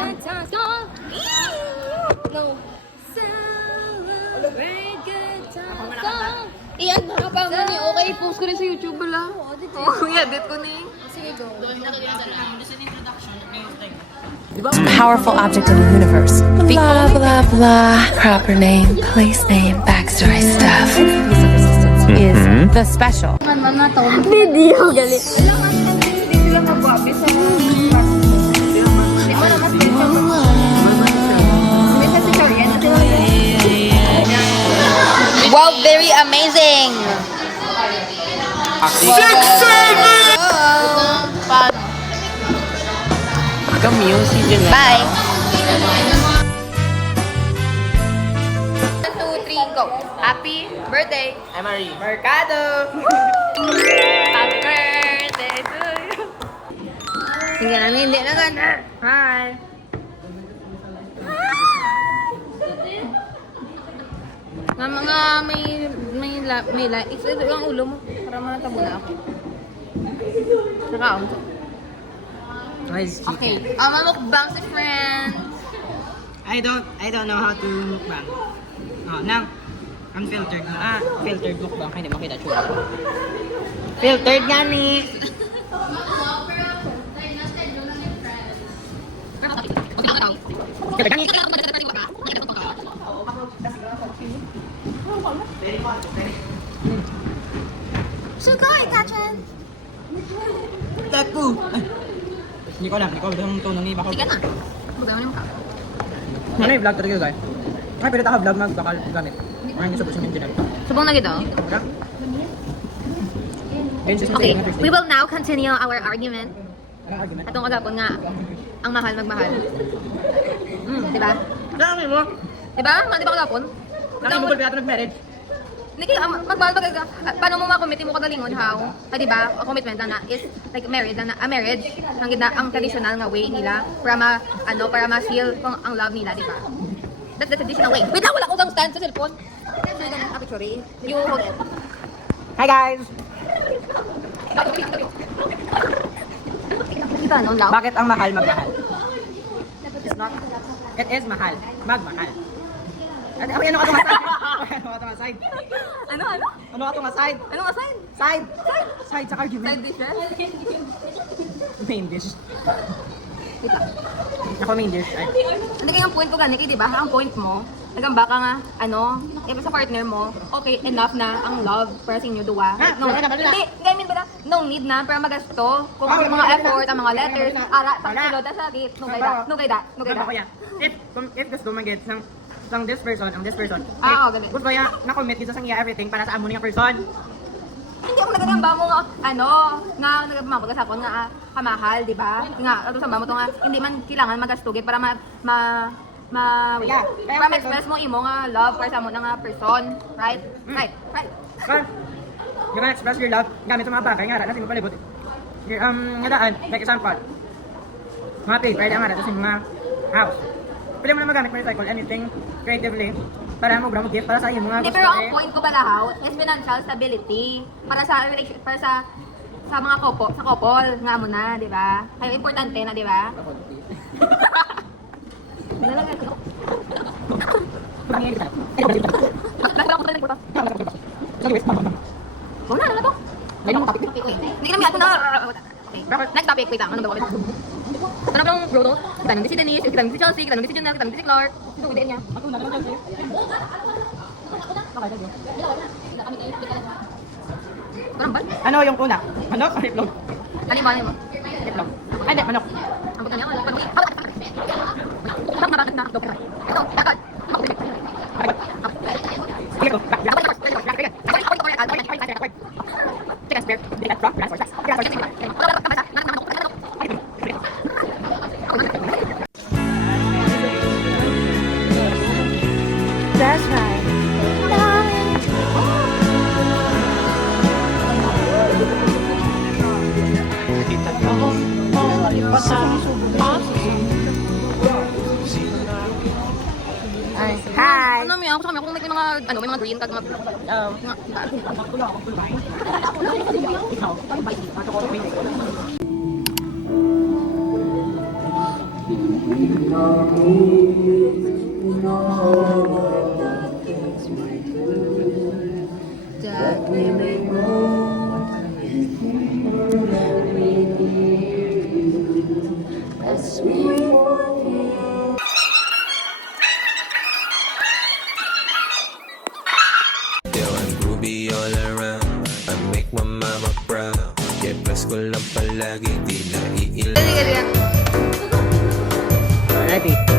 good times, go! No. Celebrate good times, go! Iyan na pa mo ni okay, post ko rin sa YouTube wala. Oh, i-edit ko ni. Sige, go. Most powerful object in the universe. Blah, blah, blah. Proper name, place name, backstory stuff. Is the special. Video, galit. Hindi sila magwabi sa wow, very amazing! Music dyan na. Bye! 1, 2, 3, go! Happy birthday! I'm Marie. Mercado! Happy birthday to you! Tingnan namin, hindi na ganda. Hi! Nga mga may likes. Ito yung ulo mo. Para matabo na ako. Nakaon to. Rice chicken. Okay. Mamukbang si friends. I don't know how to mukbang. Nang unfiltered na. Filtered mukbang. Hindi makita chula. Filtered nga ni. Sugoi, Katrin! Tapu! Hindi ko alam. Hindi ko alam ito nang iba ko. Sige na. Bugay mo na yung mukha. Ano yung vlog talaga guys? Ay, pwede taka vlog magbakal gamit. Ay, hindi supposed yung engineer. Subong na gito. Okay, we will now continue our argument. Atong kagapon nga, ang mahal magmahal. Diba? Dami mo! Diba? Di ba kagapon? Nakimugol pa natin nag-marriage. Hindi kayo, magmahal ba kayo? Paano mo makomit mo kagalingon, how? Di ba? A commitment na is like married na a marriage ang traditional nga way nila para para ma-feel kung ang love nila, di ba? That's the traditional way. Wait lang, wala ko kang stand sa cellphone. So, yung picture, you hold it. Hi guys! Ito, no, love? Bakit ang mahal magmahal? It's not. It is mahal. Magmahal. Ano ka itong aside? Ano ka itong aside? Ano? Ano ka itong aside? Anong assign? Side! Side sa argument. Side dishes? Main dish. Kita. Ako main dish. Ay. Hindi kaya ang point ko ganito, di ba? Ang point mo, nagamba ka nga, if sa partner mo, okay, enough na ang love para sa inyo duwa. No, hindi, I mean ba no need na para magasto kung ang mga effort, ang mga letters, ara, pagsulod sa sakit, no kay da. If gusto mag-get ng this person, Ganun. gusto niya na-commit dito sa iya everything para sa amo niya person. Hindi ako nagagamba mo nga, nga nagagamba sa akon nga kamahal, di ba? Nga, ato sa mo to nga, hindi man kailangan magastugit para para ma-express mo imo nga love para sa mo nga person, right? Right. Well, you can express your love gamit sa mga bagay nga na mo palibot. Nga daan, like example, mga plate, pwede ang sa mga house. Pwede mo na magamit ma-recycle anything creatively para mo gift para sa iyo mga Hindi, pero ang point ko balahaw is financial stability para sa mga couple nga mo na, di ba? Kaya importante na, di ba? Wala na to. Hindi ka namin ato na. Okay. Next topic, wait lang. Anong gawin? Tanong ng bro to. Kita nang si Denise, kita nang si Chelsea, kita nang si Janelle, kita nang si Clark. Ito, hindi niya. Ako na lang Chelsea. Parang ba? Ano yung una? Manok o itlog? Alin ba? Itlog. Ay, hindi, manok. Ang buta niya. Bakit na? Ito, dapat. Sige ko. That's right. Hi. Ano namin ako sa kung may mga green tag mga Ikaw. That we may Yo, I'm groovy all around. I make my mama proud. Yeah, plus ko lang palagi, di na iilan. Sige, sige. Ready?